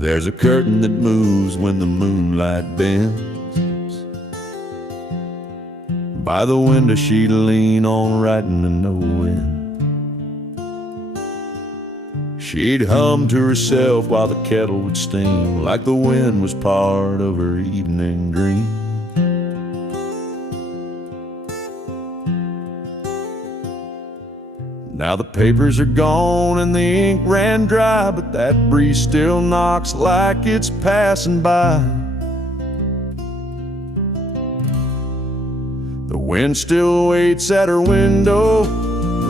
There's a curtain that moves when the moonlight bends. By the window she'd lean on, writing to no end. She'd hum to herself while the kettle would steam, like the wind was part of her evening dream. Now the papers are gone and the ink ran dry, but that breeze still knocks like it's passing by. The wind still waits at her window,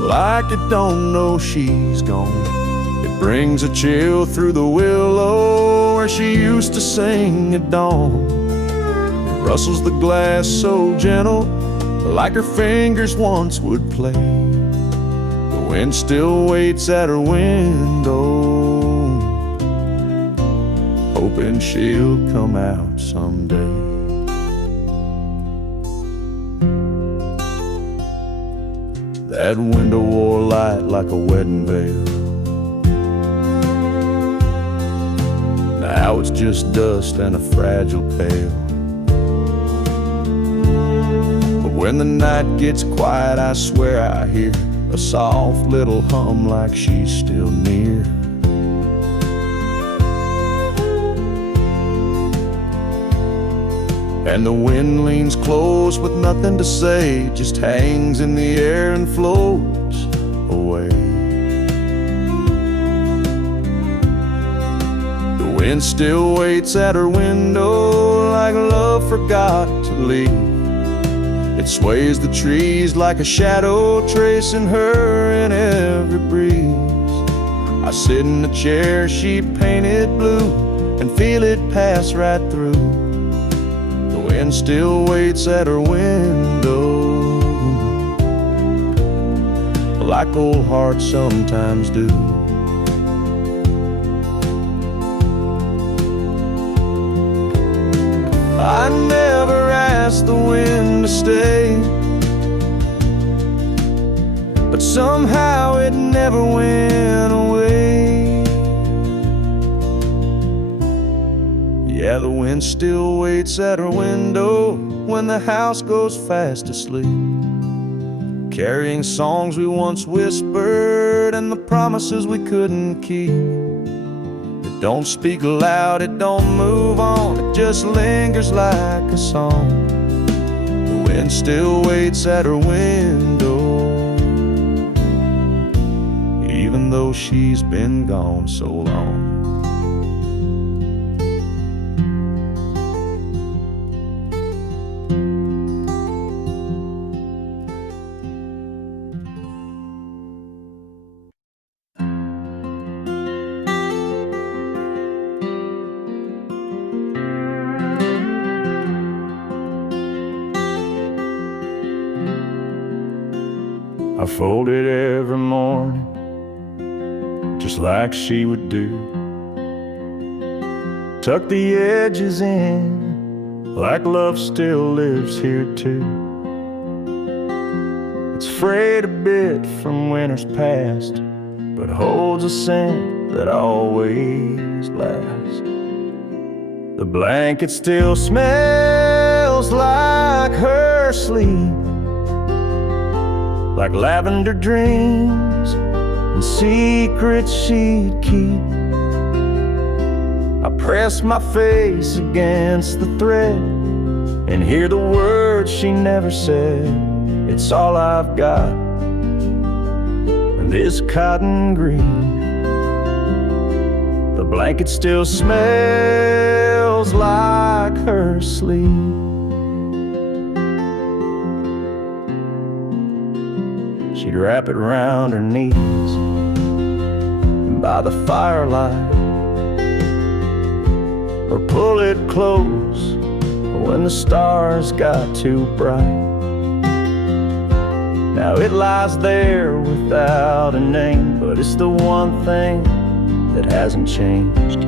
like it don't know she's gone. It brings a chill through the willow where she used to sing at dawn. It rustles the glass so gentle, like her fingers once would play. The wind still waits at her window, hoping she'll come out someday. That window wore light like a wedding veil. Now it's just dust and a fragile pail. But when the night gets quiet, I swear I hear a soft little hum like she's still near. And the wind leans close with nothing to say, just hangs in the air and floats away. The wind still waits at her window like love forgot to leave. It sways the trees like a shadow, tracing her in every breeze. I sit in the chair she painted blue and feel it pass right through. The wind still waits at her window, like old hearts sometimes do. I never asked the wind to stay, but somehow it never went away. Yeah, the wind still waits at her window when the house goes fast asleep, carrying songs we once whispered and the promises we couldn't keep. It don't speak loud, it don't move on, it just lingers like a song. The wind still waits at her window, even though she's been gone so long. I fold it every morning, just like she would do. Tuck the edges in, like love still lives here too. It's frayed a bit from winters past, but holds a scent that always lasts. The blanket still smells like her sleep, like lavender dreams and secrets she'd keep. I press my face against the thread and hear the words she never said. It's all I've got, and this cotton green. The blanket still smells like her sleep. She'd wrap it round her knees, and by the firelight, or pull it close when the stars got too bright. Now it lies there without a name, but it's the one thing that hasn't changed.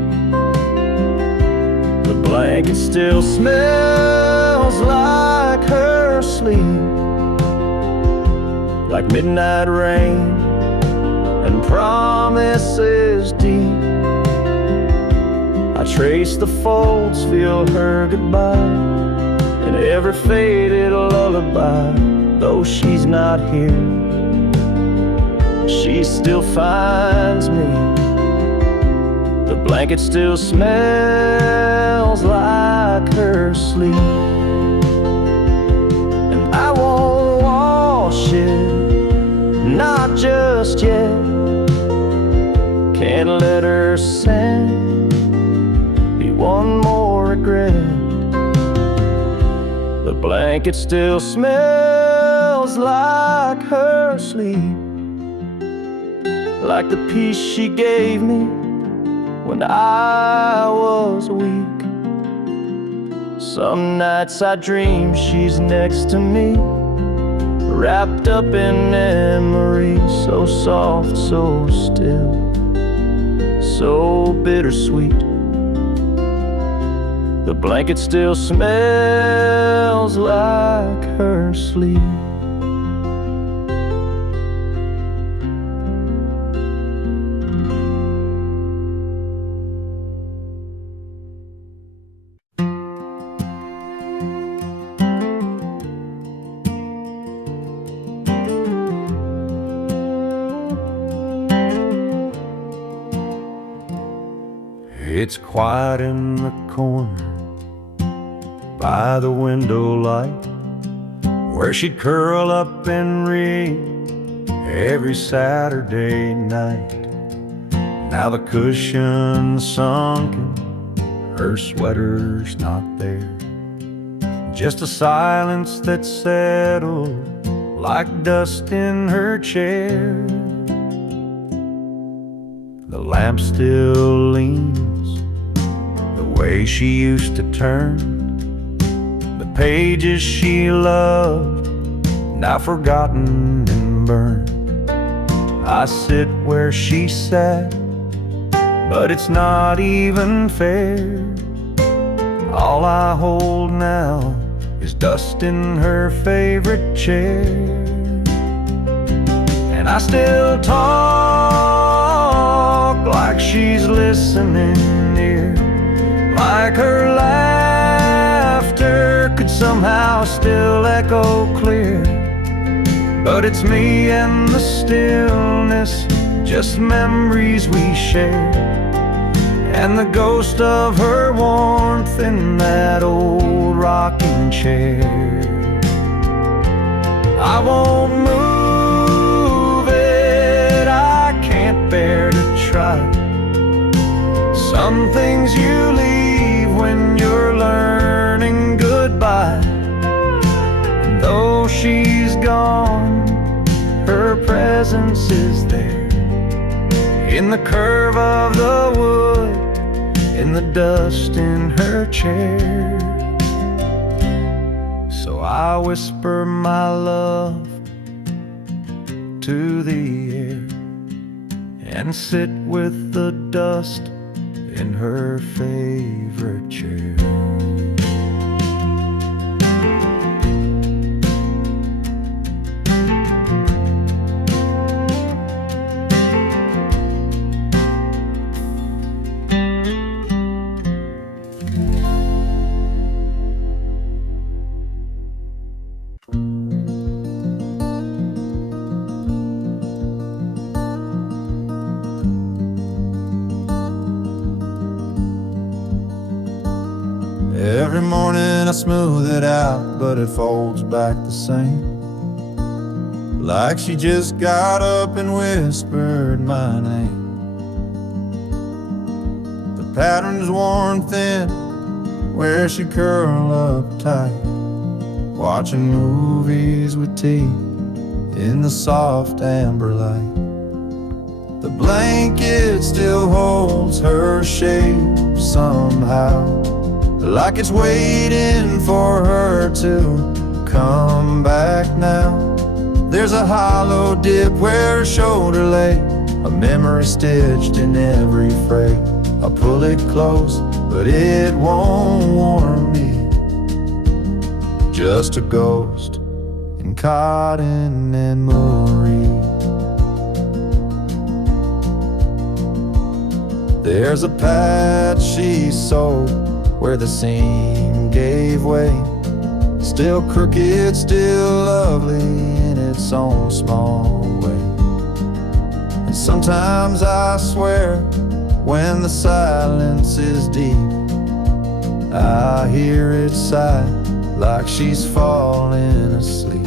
The blanket still smells like her sleep, like midnight rain and promises deep. I I trace the folds, feel her goodbye in every faded lullaby. Though she's not here, she still finds me. The blanket still smells like her sleep, and I won't wash it, not just yet. Can't let her scent be one more regret. The blanket still smells like her sleep, like the peace she gave me when I was weak. Some nights I dream she's next to me, wrapped up in memories, so soft, so still, so bittersweet. The blanket still smells like her sleep. It's quiet in the corner by the window light, where she'd curl up and read every Saturday night. Now the cushion's sunken, her sweater's not there, just a silence that settled like dust in her chair. The lamp still leans the way she used to turn, the pages she loved, now forgotten and burned. I sit where she sat, but it's not even fair. All I hold now is dust in her favorite chair. And I still talk like she's listening near, like her laughter could somehow still echo clear. But it's me and the stillness, just memories we share, and the ghost of her warmth in that old rocking chair. I won't move it, I can't bear to try. Some things you leave when you're learning goodbye. And though she's gone, her presence is there, in the curve of the wood, in the dust in her chair. So I whisper my love to the air, and sit with the dust in her favorite chair. Every morning I smooth it out, but it folds back the same, like she just got up and whispered my name. The pattern's worn thin where she curl up tight, watching movies with tea in the soft amber light. The blanket still holds her shape somehow, like it's waiting for her to come back now. There's a hollow dip where her shoulder lay, a memory stitched in every fray. I pull it close, but it won't warm me, just a ghost in cotton and Marie. There's a patch she sewed where the seam gave way. Still crooked, still lovely in its own small way. And sometimes I swear, when the silence is deep, I hear it sigh like she's falling asleep.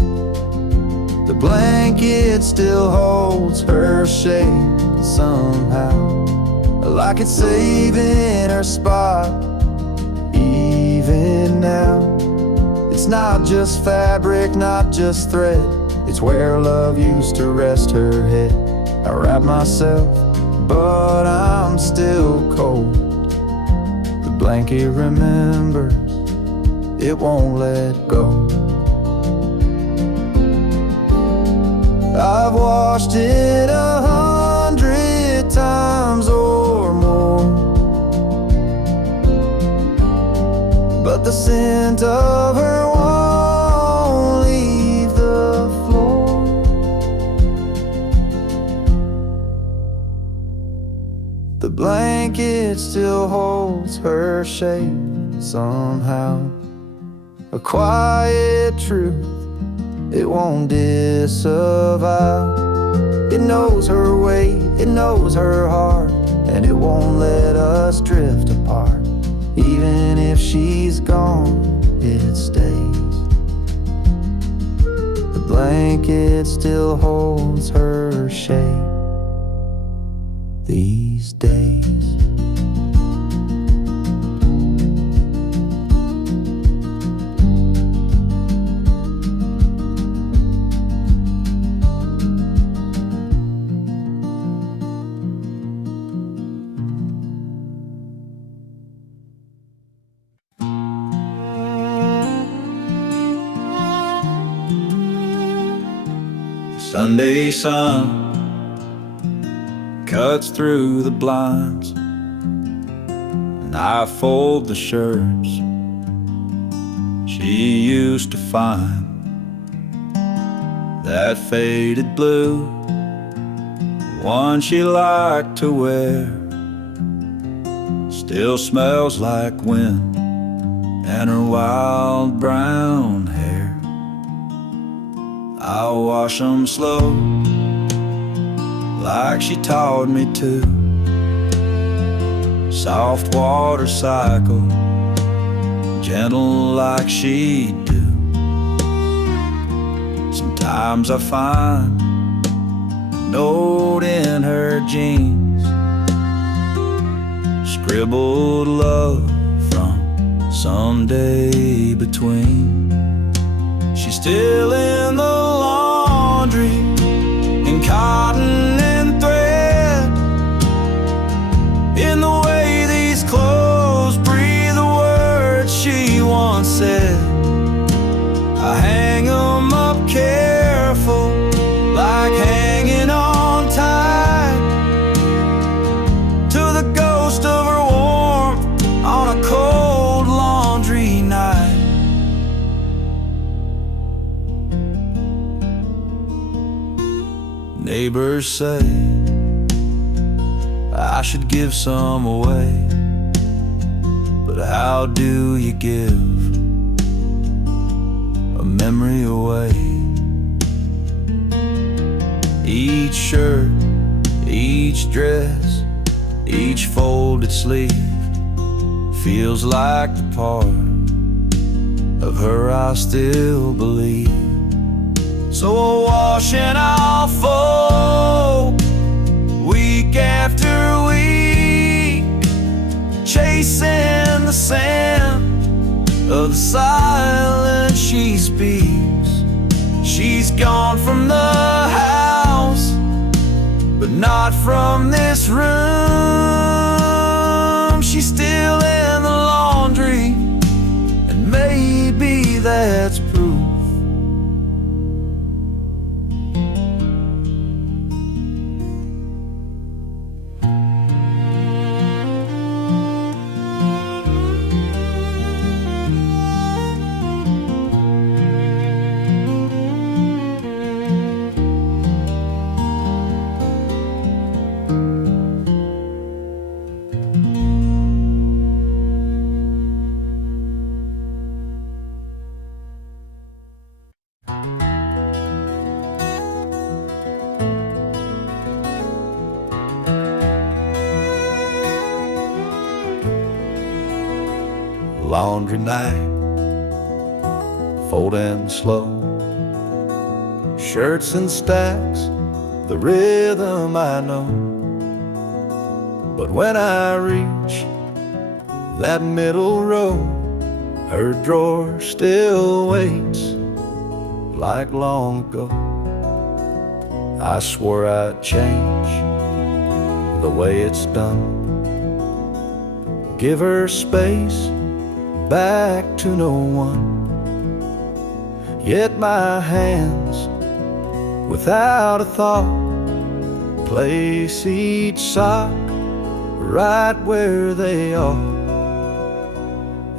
The blanket still holds her shape somehow, like it's saving her spot even now. It's not just fabric, not just thread, it's where love used to rest her head. I wrap myself, but I'm still cold. The blanket remembers, it won't let go. I've washed it 100 times or more, but the scent of her won't leave the floor. The blanket still holds her shape somehow, a quiet truth it won't disavow. It knows her weight, it knows her heart, and it won't let us drift apart. Even if she's gone, it stays. The blanket still holds her shape these days. Sunday sun cuts through the blinds, and I fold the shirts she used to find. That faded blue, one she liked to wear, still smells like wind and her wild brown hair. I'll wash 'em slow, like she taught me to. Soft water cycle, gentle like she do. Sometimes I find a note in her jeans, scribbled love from someday between. She's still in the laundry, in cotton and thread, in the way these clothes breathe the words she once said. I hang 'em up careful, like hanging on tight to the ghost of her warmth on a cold laundry night. Neighbors say I should give some away, but how do you give a memory away? Each shirt, each dress, each folded sleeve feels like the part of her I still believe. So I'll wash and I'll fold, week after week, chasing the sand of the silence she speaks. She's gone from the house, but not from this room. She's still in the laundry, and maybe that's proof. laundry night, folding slow, shirts in stacks, the rhythm I know. But when I reach that middle row, her drawer still waits like long ago. I swore I'd change the way it's done, give her space back to no one. Yet my hands, without a thought, place each sock right where they are.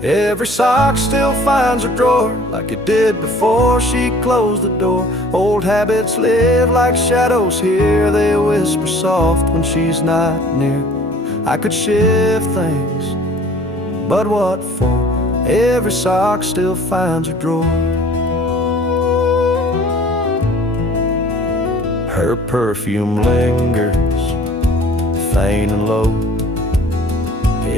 Every sock still finds a drawer like it did before she closed the door. Old habits live like shadows here, they whisper soft when she's not near. I could shift things, but what for? Every sock still finds a drawer. Her perfume lingers, faint and low,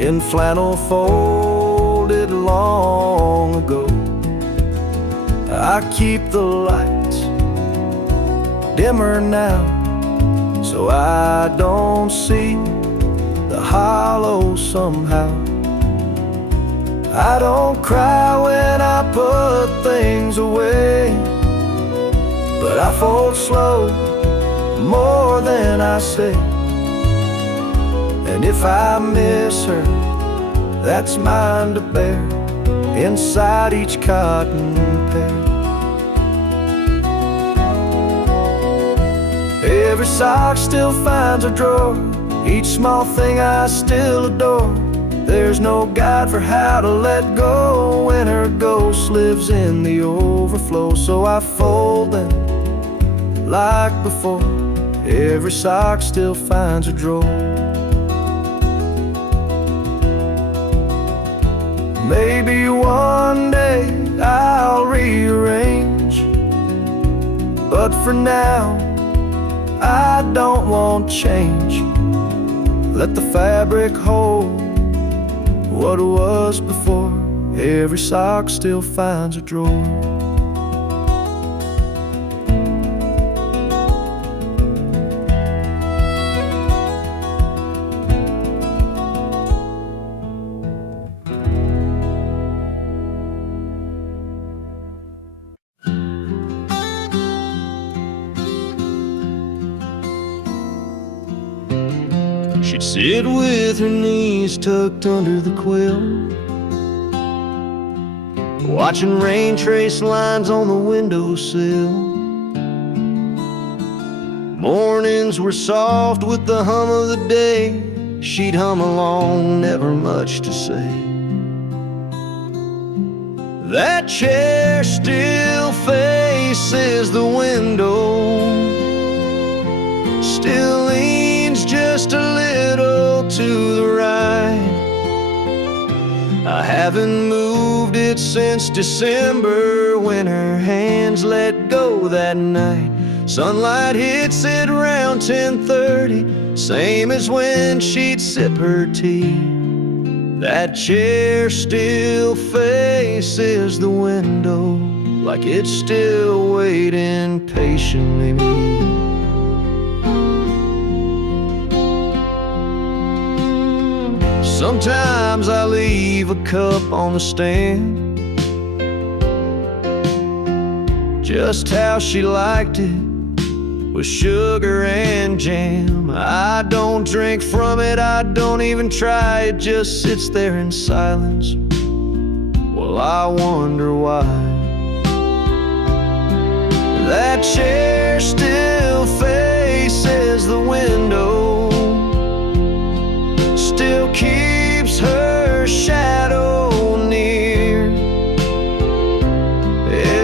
in flannel folded long ago. I keep the lights dimmer now, so I don't see the hollow somehow. I don't cry when I put things away, but I fold slow, more than I say. And if I miss her, that's mine to bear, inside each cotton pair. Every sock still finds a drawer, each small thing I still adore. There's no guide for how to let go when her ghost lives in the overflow. So I fold them like before, every sock still finds a drawer. Maybe one day I'll rearrange, but for now I don't want change. Let the fabric hold what was before, every sock still finds a drawer. She'd sit with her knees tucked under the quilt, watching rain trace lines on the windowsill. Mornings were soft with the hum of the day. She'd hum along, never much to say. That chair still faces the window, still leans just a little to the right. I haven't moved it since December, when her hands let go that night. Sunlight hits it around 10:30, same as when she'd sip her tea. That chair still faces the window, like it's still waiting patiently. Sometimes I leave a cup on the stand, just how she liked it, with sugar and jam. I don't drink from it, I don't even try, it just sits there in silence. Well, I wonder why. That chair still faces the window, still keeps her shadow near.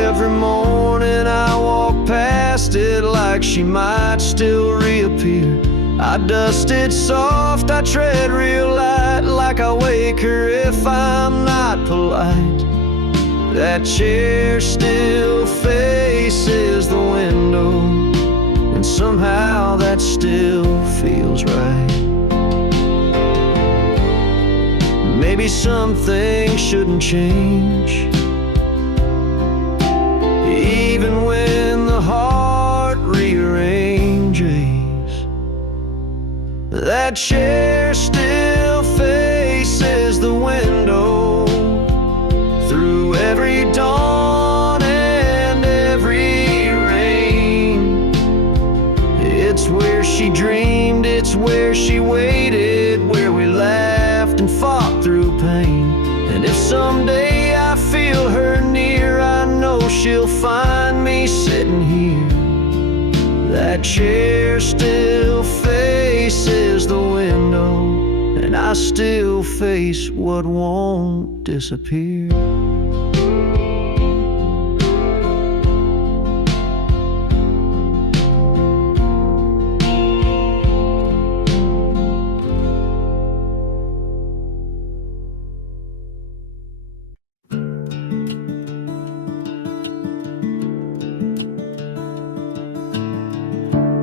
Every morning I walk past it like she might still reappear. I dust it soft, I tread real light, like I wake her if I'm not polite. That chair still faces the window, and somehow that still feels right. maybe some things shouldn't change. Even when the heart rearranges, that chair still faces the window through every dawn and every rain. It's where she dreamed, it's where she waited, where we laughed and fought through pain. And if someday I feel her near, I know she'll find me sitting here. That chair still faces the window, and I still face what won't disappear.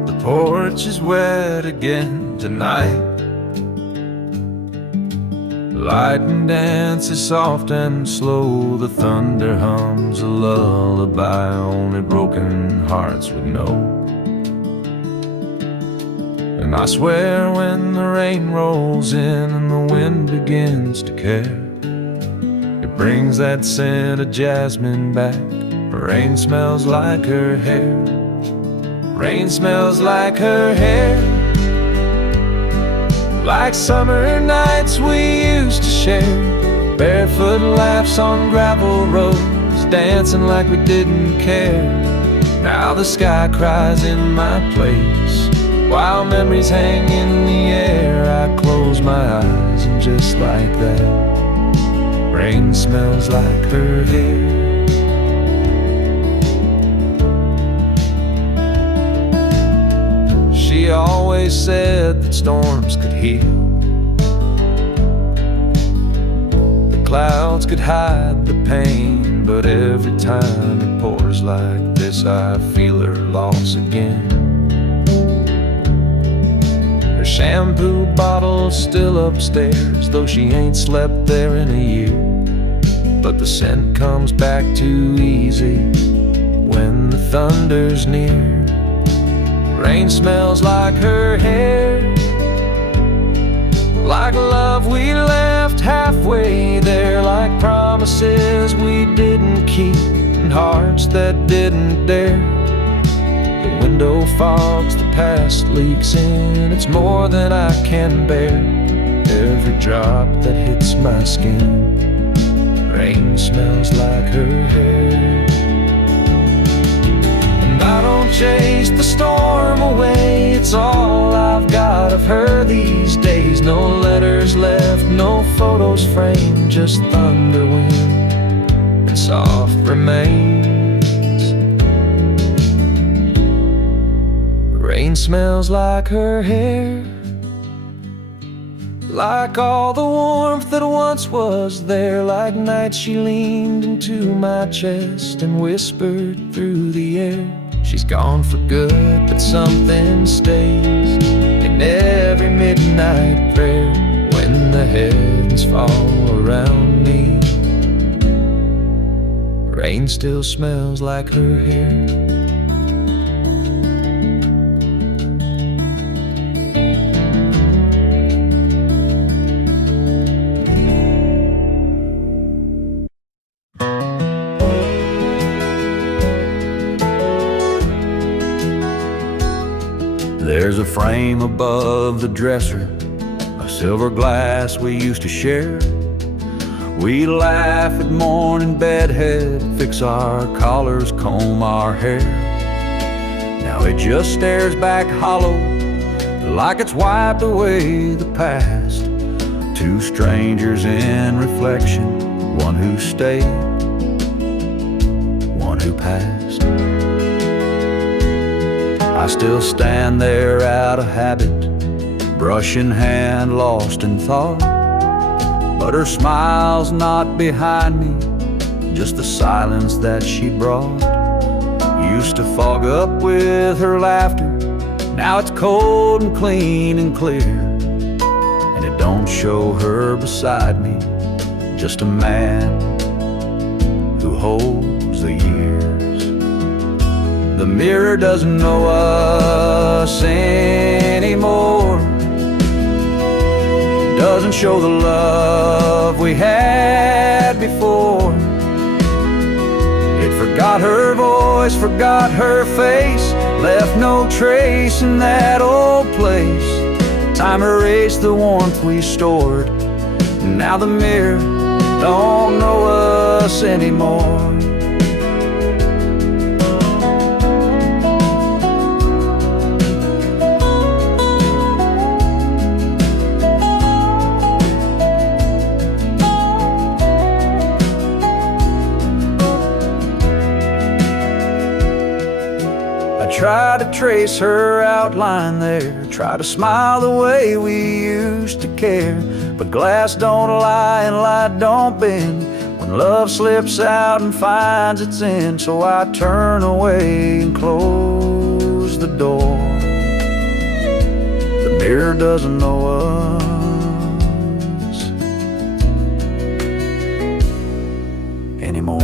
The porch is wet again tonight. Lightning dances soft and slow. The thunder hums a lullaby only broken hearts would know. And I swear when the rain rolls in and the wind begins to care, it brings that scent of jasmine back. Rain smells like her hair. Rain smells like her hair, like summer nights we used to share. Barefoot laughs on gravel roads, dancing like we didn't care. Now the sky cries in my place, while memories hang in the air. I close my eyes and just like that, rain smells like her hair. She always said that storms could heal, the clouds could hide the pain, but every time it pours like this, I feel her loss again. Her shampoo bottle's still upstairs, though she ain't slept there in a year. But the scent comes back too easy when the thunder's near. Rain smells like her hair, like love we left halfway there, like promises we didn't keep and hearts that didn't dare. The window fogs, the past leaks in, it's more than I can bear. Every drop that hits my skin, rain smells like her hair. I don't chase the storm away, it's all I've got of her these days. No letters left, no photos framed, just thunder, wind, and soft remains. Rain smells like her hair, like all the warmth that once was there, like nights she leaned into my chest and whispered through the air. She's gone for good, but something stays in every midnight prayer. When the heavens fall around me, rain still smells like her hair. There's a frame above the dresser, a silver glass we used to share. We laugh at morning bedhead, fix our collars, comb our hair. Now it just stares back hollow, like it's wiped away the past. Two strangers in reflection, one who stayed, one who passed. I still stand there out of habit, brush in hand, lost in thought. But her smile's not behind me, just the silence that she brought. Used to fog up with her laughter, now it's cold and clean and clear. And it don't show her beside me, just a man who holds the years. The mirror doesn't know us anymore, doesn't show the love we had before. It forgot her voice, forgot her face, left no trace in that old place. Time erased the warmth we stored. Now the mirror don't know us anymore. Try to trace her outline there, try to smile the way we used to care. But glass don't lie and light don't bend when love slips out and finds its end. So I turn away and close the door. The mirror doesn't know us anymore.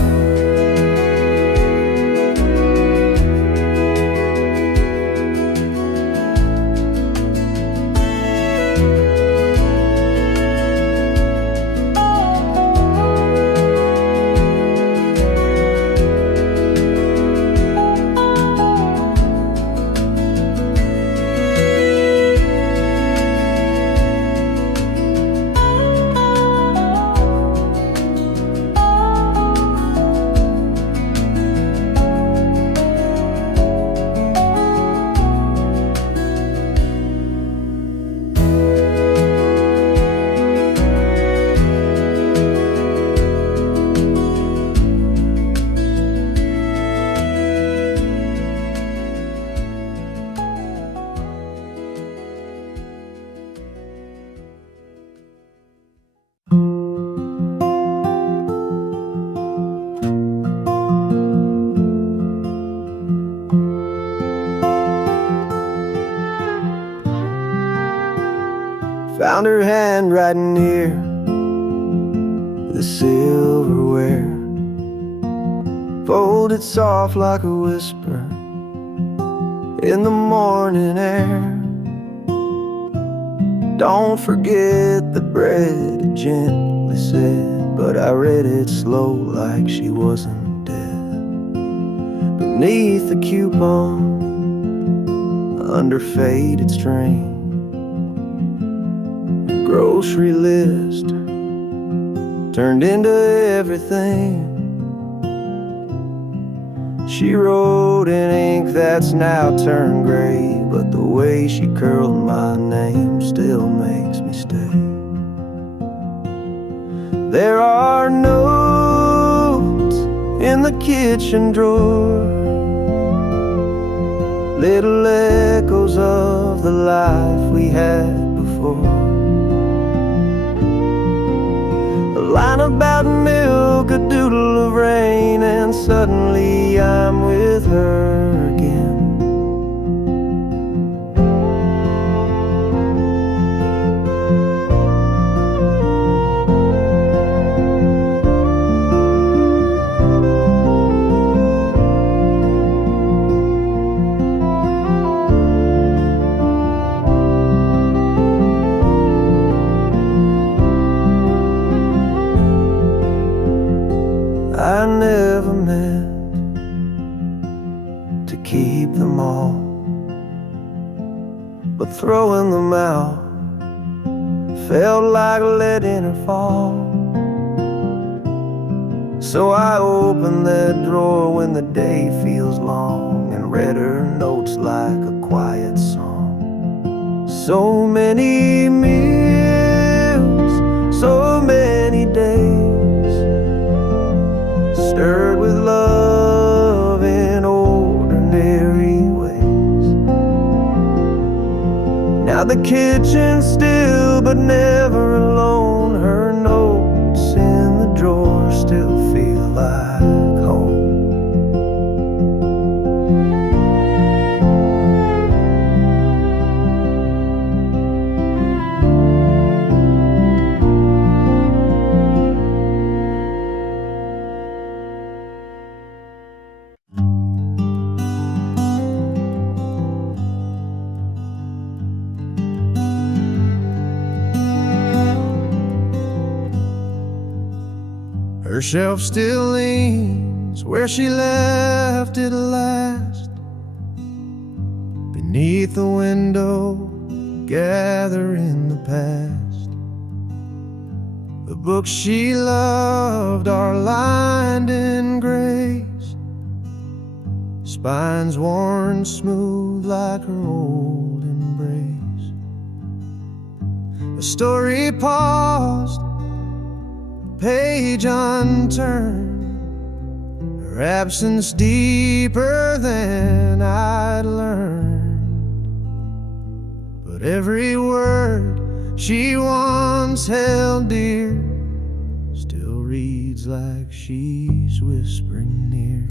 Found her handwriting near the silverware, folded soft like a whisper in the morning air. Don't forget the bread, it gently said, but I read it slow like she wasn't dead. Beneath the coupon, under faded string, grocery list turned into everything. She wrote in ink that's now turned gray, but the way she curled my name still makes me stay. There are notes in the kitchen drawer, little echoes of the life we had before. A line about milk, a doodle of rain, and suddenly I'm with her again. I never meant to keep them all, but throwing them out felt like letting her fall. So I opened that drawer when the day feels long and read her notes like a quiet song. So many meals, so many days, stirred with love in ordinary ways. Now the kitchen's still but never alone. Her notes in the drawer still feel like home. Her shelf still leans where she left it last, beneath the window, gathering the past. The books she loved are lined in grace, spines worn smooth like her old embrace. A story paused, page unturned, her absence deeper than I'd learned. But every word she once held dear still reads like she's whispering near.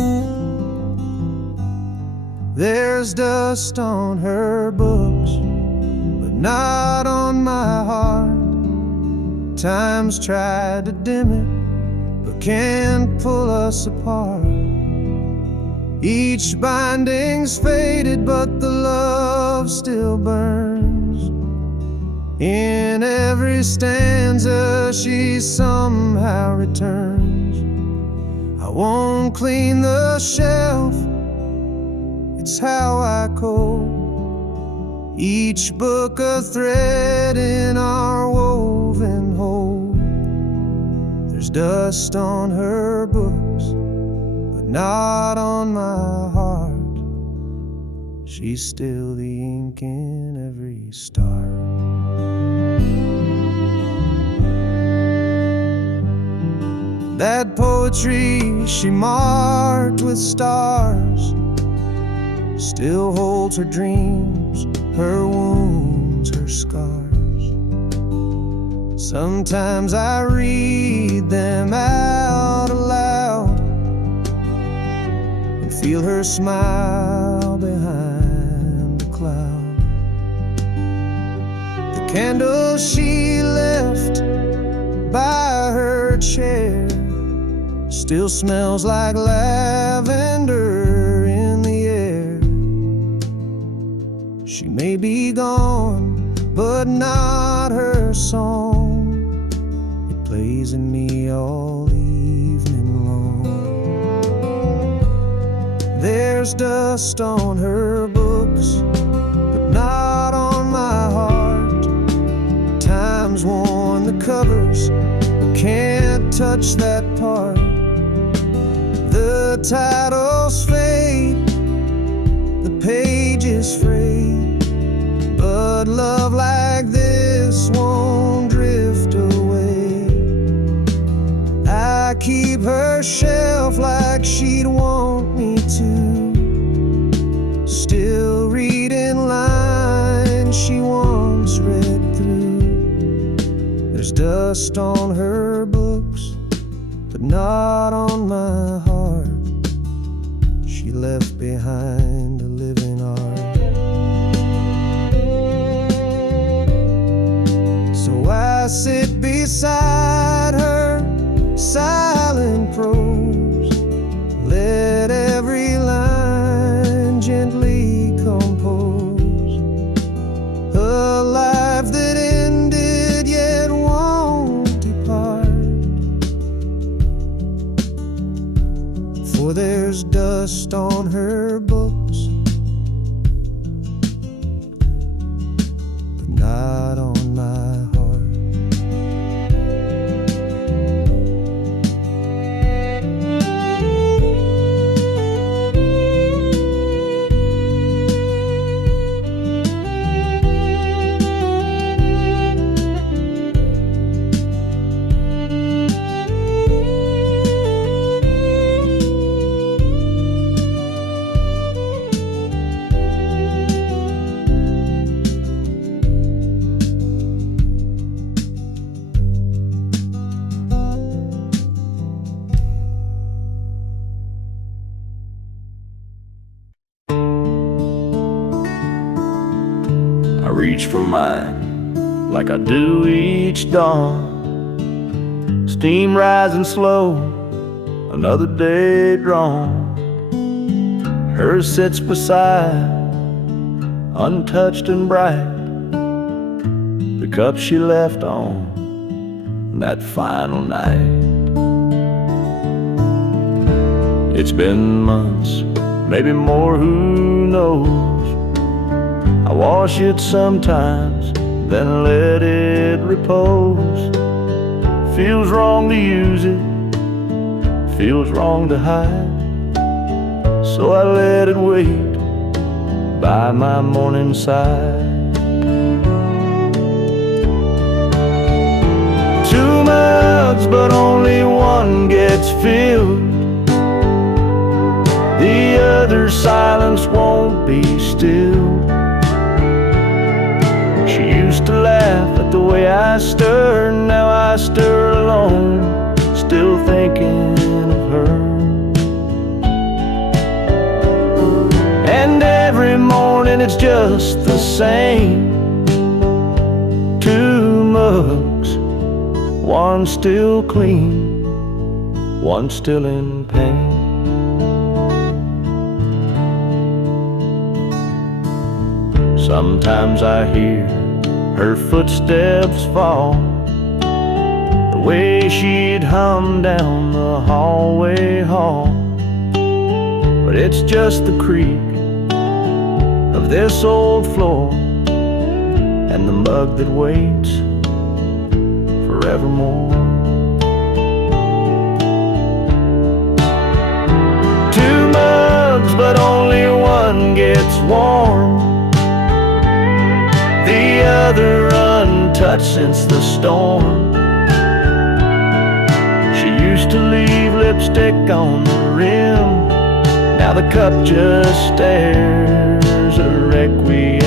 There's dust on her books, but not on my heart. Time's tried to dim it, but can't pull us apart. Each binding's faded, but the love still burns. In every stanza she somehow returns. I won't clean the shelf, it's how I code. Each book a thread in our woven whole. There's dust on her books, but not on my heart. She's still the ink in every star. That poetry she marked with stars still holds her dreams, her wounds, her scars. Sometimes I read them out aloud and feel her smile behind the cloud. The candle she left by her chair still smells like lavender in the air. She may be gone, but not her song. It plays in me all evening long. There's dust on her books, but not on my heart. Time's worn the covers, but can't touch that part. The titles fade, the pages frayed, but love like this won't drift away. I keep her shelf like she'd want me to, still reading lines she once read through. There's dust on her books, but not on my heart. She left behind a living art. So I sit beside her, silent prose, let every line gently compose. A life that ended yet won't depart. For there's dust on her books, but not on my heart. I reach for mine like I do each dawn. Steam rising slow, another day drawn. Hers sits beside, untouched and bright, the cup she left on that final night. It's been months, maybe more, who knows. I wash it sometimes, then let it repose. Feels wrong to use it, feels wrong to hide, so I let it wait by my morning side. Two mugs, but only one gets filled. The other silence won't be still. She used to laugh at the way I stir. Now I stir alone, still thinking of her. And every morning it's just the same. Two mugs, one still clean, one still in pain. Sometimes I hear her footsteps fall, the way she'd hum down the hallway hall. But it's just the creak of this old floor and the mug that waits forevermore. Two mugs, but only one gets warm. The other untouched since the storm. She used to leave lipstick on the rim. Now the cup just stares a requiem.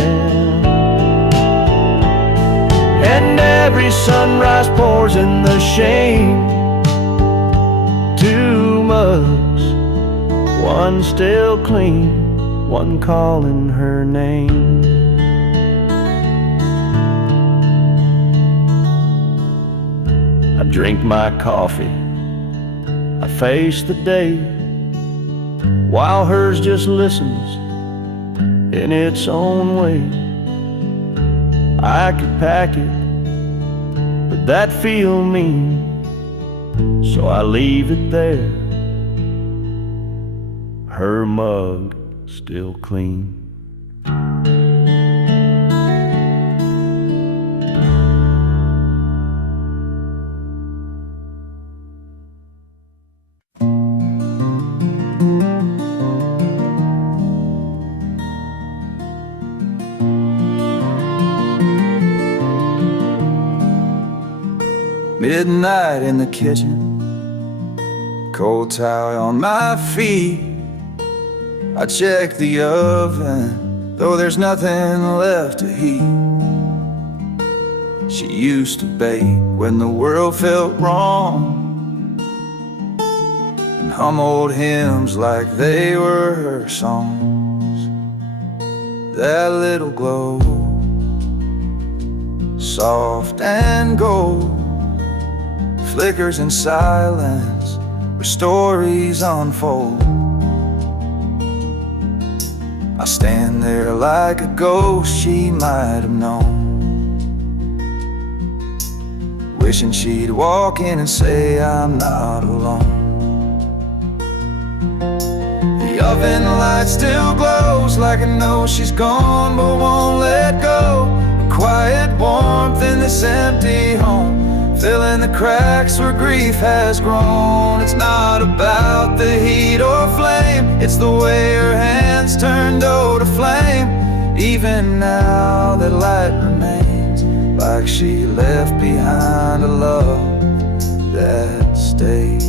And every sunrise pours in the shame. Two mugs, one still clean, one calling her name. I drink my coffee, I face the day, while hers just listens in its own way. I could pack it, but that'd feel mean, so I leave it there, her mug still clean. Midnight in the kitchen, cold towel on my feet. I check the oven, though there's nothing left to heat. She used to bake when the world felt wrong, and hum old hymns like they were her songs. That little glow, soft and gold, flickers in silence where stories unfold. I stand there like a ghost she might have known, wishing she'd walk in and say I'm not alone. The oven light still glows like I know she's gone but won't let go. A quiet warmth in this empty home, filling the cracks where grief has grown. It's not about the heat or flame, it's the way her hands turn dough to flame. Even now that light remains, like she left behind a love that stays.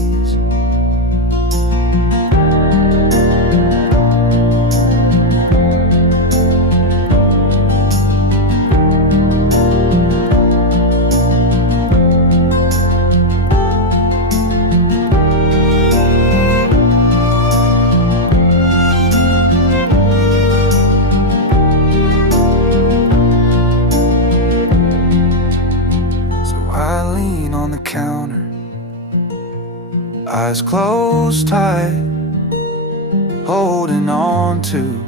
Eyes closed tight, holding on to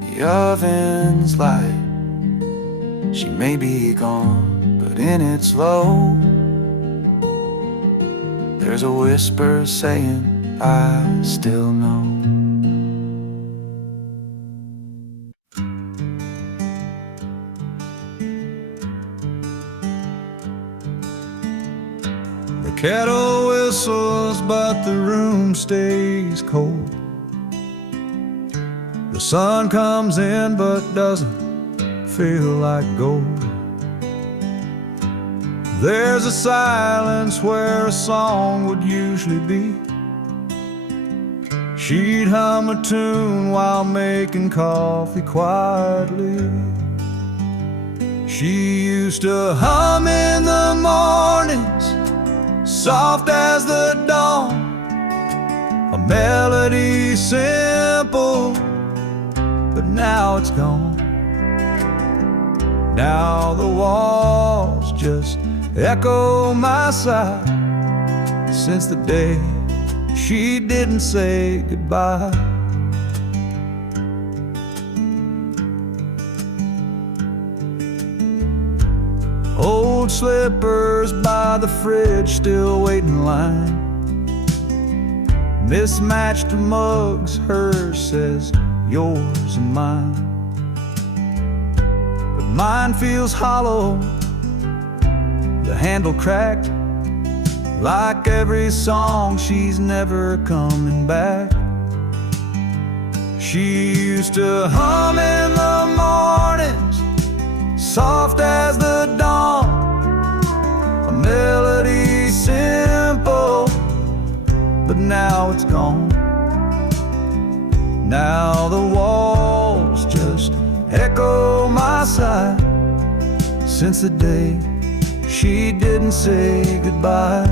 the oven's light. She may be gone, but in its low, there's a whisper saying I still know. The kettle whistles, but the room stays cold. The sun comes in, but doesn't feel like gold. There's a silence where a song would usually be. She'd hum a tune while making coffee quietly. She used to hum in the mornings, soft as the dawn, a melody simple, but now it's gone. Now the walls just echo my sigh, since the day she didn't say goodbye. Old slippers by the fridge still wait in line. Mismatched mugs, hers says yours and mine. But mine feels hollow, the handle cracked, like every song she's never coming back. She used to hum in the mornings, soft as the dawn, a melody simple, but now it's gone. Now the walls just echo my sigh, since the day she didn't say goodbye.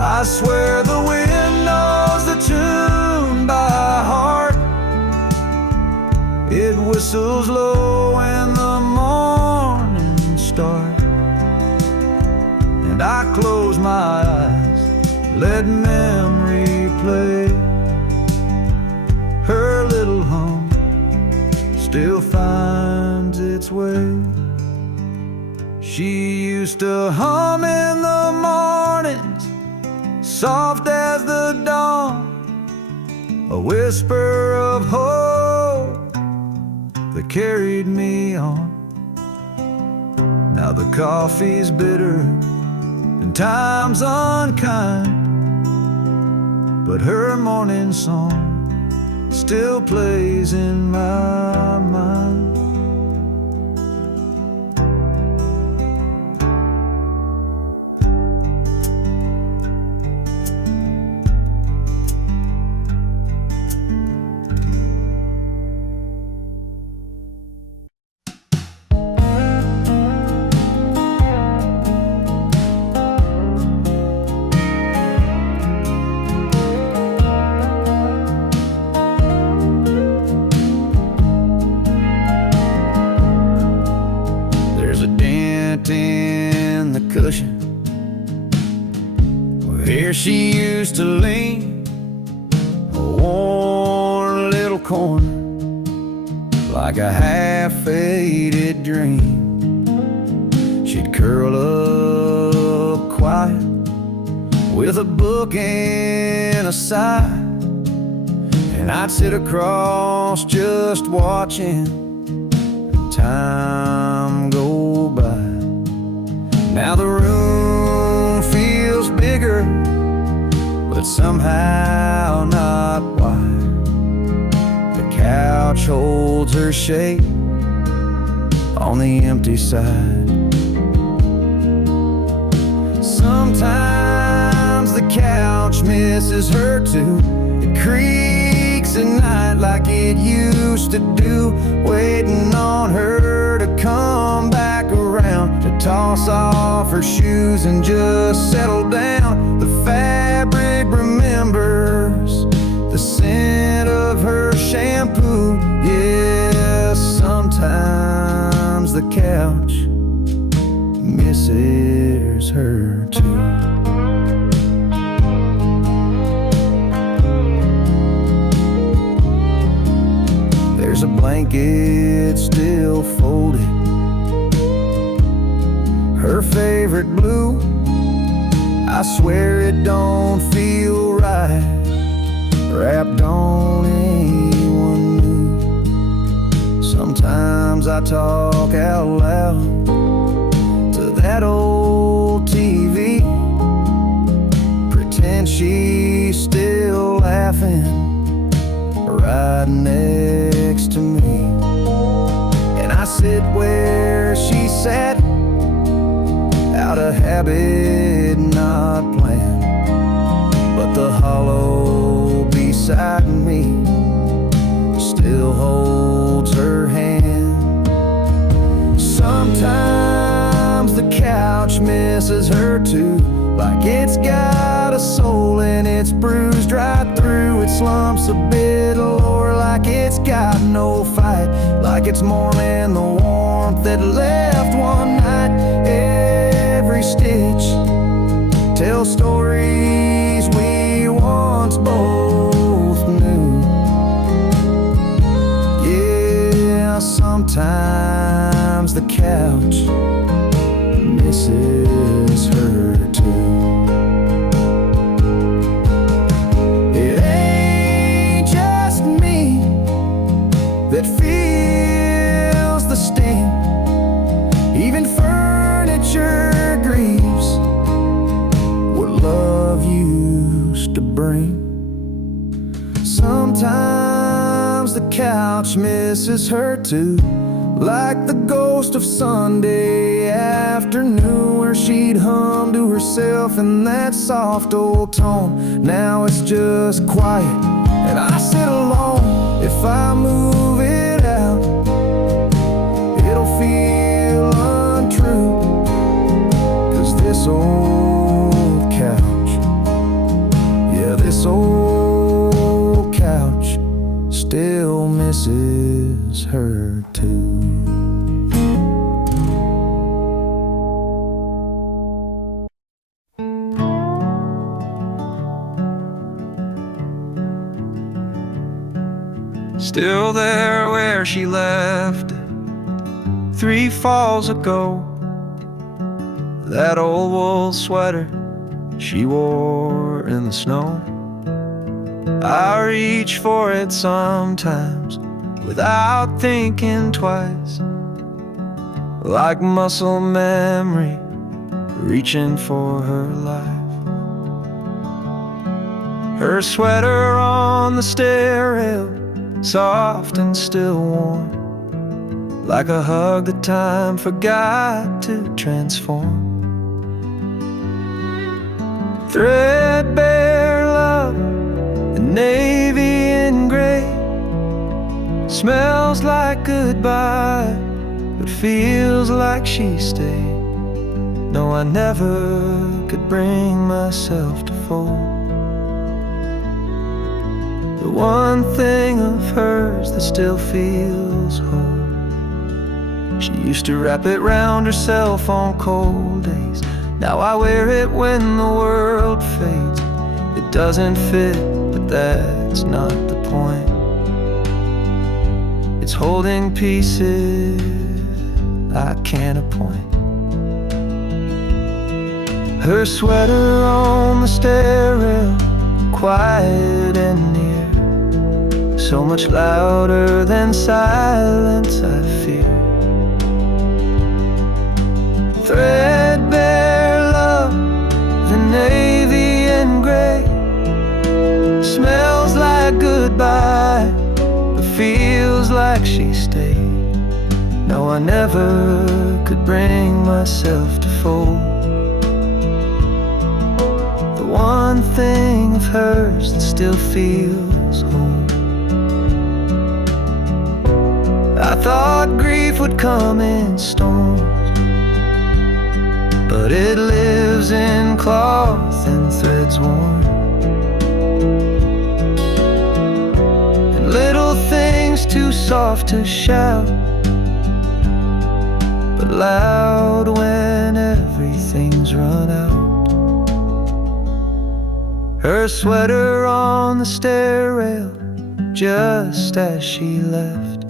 I swear the wind knows the tune by heart. It whistles low when the morning starts, and I close my eyes, let memory play. Her little hum still finds its way. She used to hum in the mornings, soft as the dawn, a whisper of hope that carried me on. Now the coffee's bitter and time's unkind, but her morning song still plays in my mind. In the cushion where she used to lean, a worn little corner, like a half-faded dream. She'd curl up quiet with a book and a sigh, and I'd sit across just watching time go by. Now the room feels bigger, but somehow not wide. The couch holds her shape on the empty side. Sometimes the couch misses her too. It creaks at night like it used to do, waiting on her to come back around, to toss off her shoes and just settle down. The fabric remembers the scent of her shampoo. Yes, sometimes the couch misses her too. There's a blanket still folded, her favorite blue. I swear it don't feel right, wrapped on anyone new. Sometimes I talk out loud to that old TV, pretend she's still laughing right next to me. And I sit where she sat, out of habit, not planned, but the hollow beside me still holds her hand. Sometimes the couch misses her too, like it's got a soul and it's bruised right through. It slumps a bit lower, like it's got no fight, like it's mourning the warmth that left one night. Every stitch tells stories we once both knew. Yeah, sometimes the couch misses her too. It ain't just me that feels the sting. Even furniture grieves what love used to bring. Sometimes the couch misses her too, like the ghost of Sunday afternoon, where she'd hum to herself in that soft old tone. Now it's just quiet and I sit alone. If I move it out, it'll feel untrue, 'cause this old couch, yeah, this old couch still misses her too. Still there where she left it 3 falls ago. That old wool sweater she wore in the snow. I reach for it sometimes without thinking twice, like muscle memory reaching for her life. Her sweater on the stair rail, soft and still warm, like a hug that time forgot to transform. Threadbare love in navy and gray, smells like goodbye, but feels like she stayed. No, I never could bring myself to fold the one thing of hers that still feels home. She used to wrap it round herself on cold days. Now I wear it when the world fades. It doesn't fit, but that's not the point. It's holding pieces I can't appoint. Her sweater on the stair rail, quiet and near, so much louder than silence I fear. Threadbare love, the navy and gray, smells like goodbye, but feels like she stayed. No, I never could bring myself to fold the one thing of hers that still feels home. I thought grief would come in storms, but it lives in cloth and threads worn, and little things too soft to shout, but loud when everything's run out. Her sweater on the stair rail, just as she left,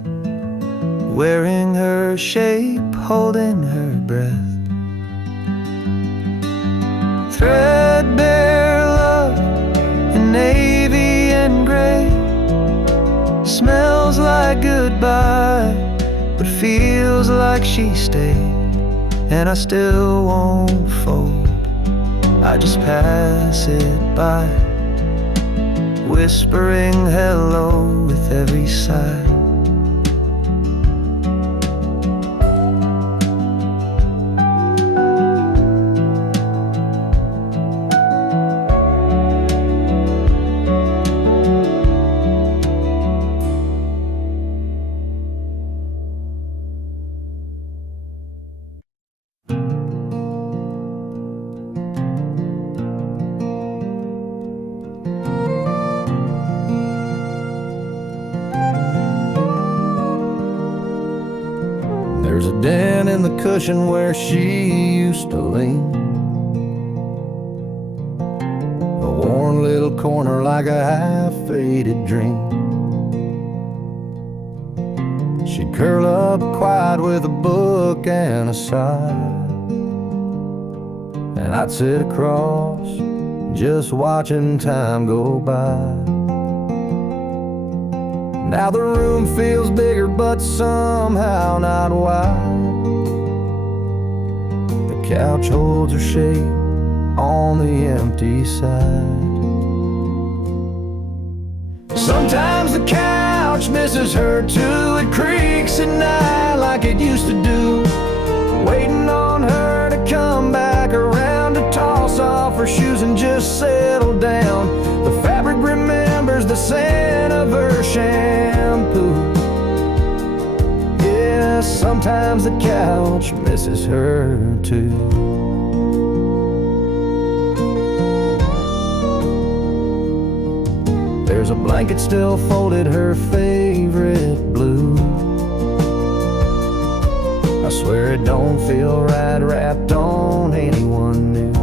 wearing her shape, holding her breath. Thread feels like she stayed, and I still won't fold. I just pass it by, whispering hello with every sigh. There's a dent in the cushion where she used to lean, a worn little corner like a half-faded dream. She'd curl up quiet with a book and a sigh, and I'd sit across just watching time go by. Now the room feels bigger, but somehow not wide. The couch holds her shape on the empty side. Sometimes the couch misses her too. It creaks at night like it used to do, waiting on her to come back around to toss off her shoes and just settle down. The fabric remembers the scent of her shampoo. Yeah, sometimes the couch misses her too. There's a blanket still folded, her favorite blue. I swear it don't feel right wrapped on anyone new.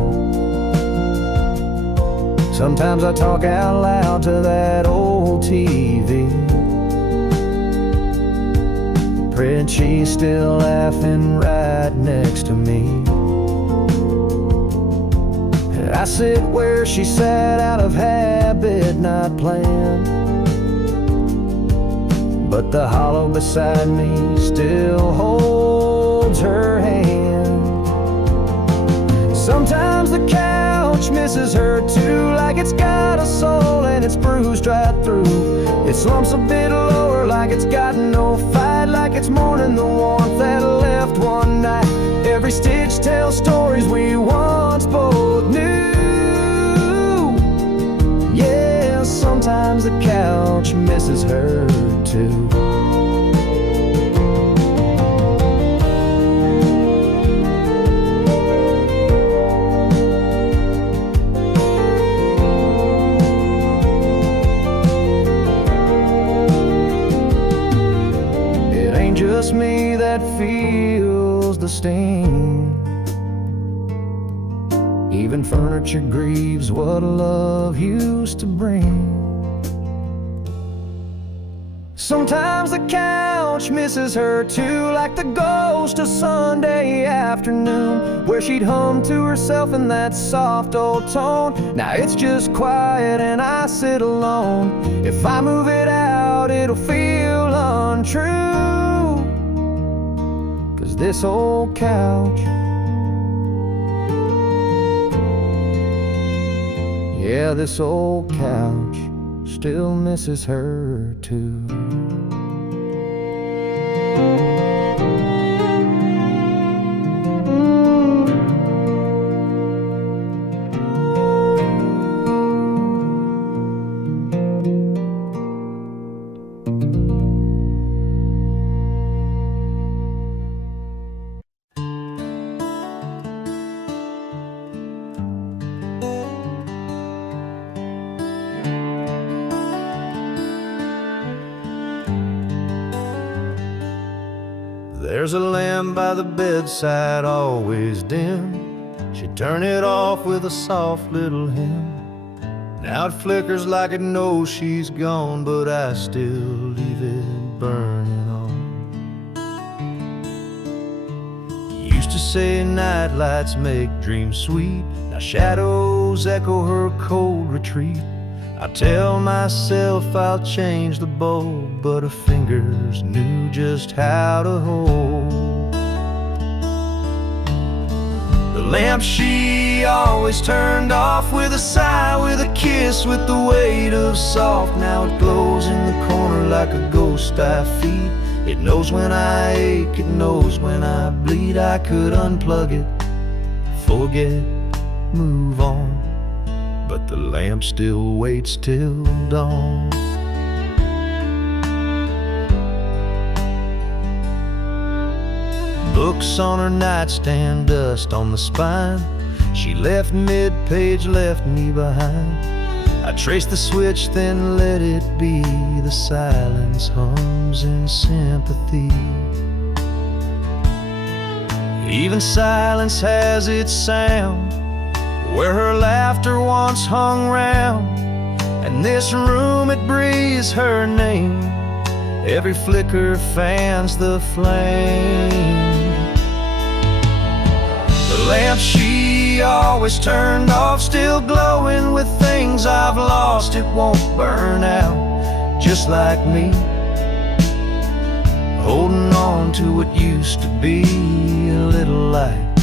Sometimes I talk out loud to that old TV, praying she's still laughing right next to me. And I sit where she sat out of habit, not planned, but the hollow beside me still holds her hand. Sometimes the couch misses her too, like it's got a soul and it's bruised right through. It slumps a bit lower like it's got no fight, like it's mourning the warmth that left one night. Every stitch tells stories we once both knew. Yeah, sometimes the couch misses her too. Just me that feels the sting. Even furniture grieves what love used to bring. Sometimes the couch misses her too, like the ghost of Sunday afternoon, where she'd hum to herself in that soft old tone. Now it's just quiet and I sit alone. If I move it out, it'll feel untrue. This old couch, yeah, this old couch still misses her too. There's a lamp by the bedside, always dim. She'd turn it off with a soft little hymn. Now it flickers like it knows she's gone, but I still leave it burning on. Used to say night lights make dreams sweet. Now shadows echo her cold retreat. I tell myself I'll change the bulb, but her fingers knew just how to hold the lamp she always turned off with a sigh, with a kiss, with the weight of soft. Now it glows in the corner like a ghost I feed. It knows when I ache, it knows when I bleed. I could unplug it, forget, move on, but the lamp still waits till dawn. Books on her nightstand, dust on the spine. She left mid-page, left me behind. I traced the switch, then let it be. The silence hums in sympathy. Even silence has its sound, where her laughter once hung round. And this room, it breathes her name. Every flicker fans the flame. The lamp she always turned off, still glowing with things I've lost. It won't burn out, just like me, holding on to what used to be. A little light,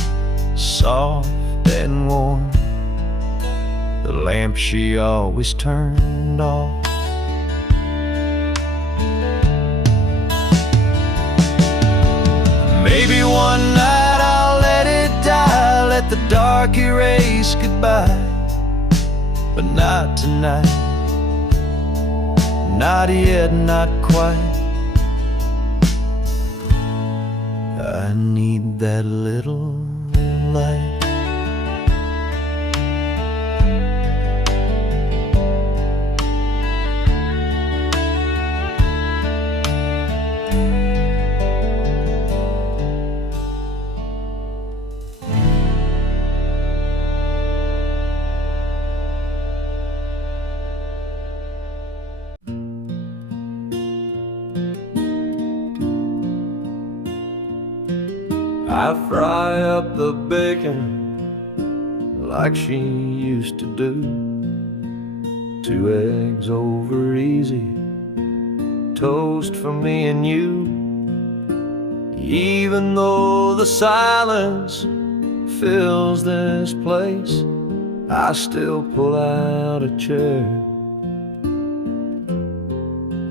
soft and warm, the lamp she always turned off. Maybe one night I'll let it die, let the dark erase goodbye, but not tonight, not yet, not quite. I need that little light. I fry up the bacon like she used to do. 2 eggs over easy, toast for me and you. Even though the silence fills this place, I still pull out a chair,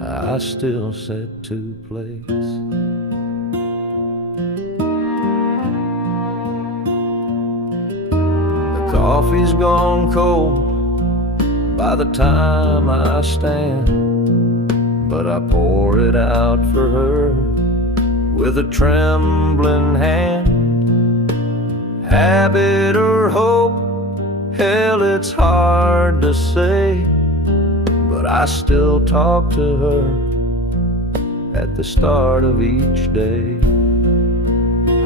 I still set to place. Coffee's gone cold by the time I stand, but I pour it out for her with a trembling hand. Habit or hope, hell, it's hard to say, but I still talk to her at the start of each day.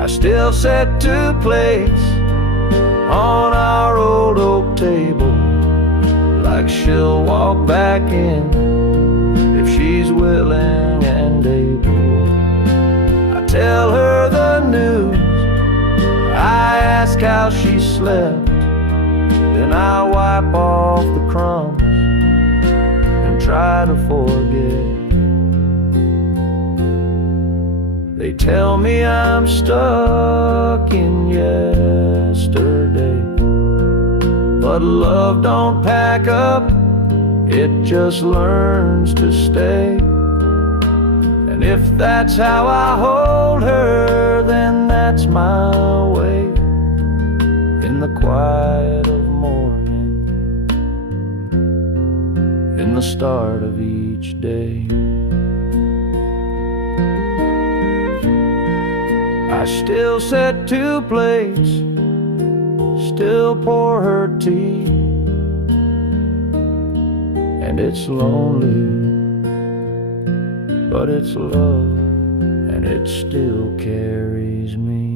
I still set to place on our old oak table, like she'll walk back in if she's willing and able. I tell her the news, I ask how she slept, then I wipe off the crumbs and try to forget. They tell me I'm stuck in yesterday, but love don't pack up, it just learns to stay. And if that's how I hold her, then that's my way. In the quiet of morning, in the start of each day, I still set to place, still pour her tea. And it's lonely, but it's love, and it still carries me.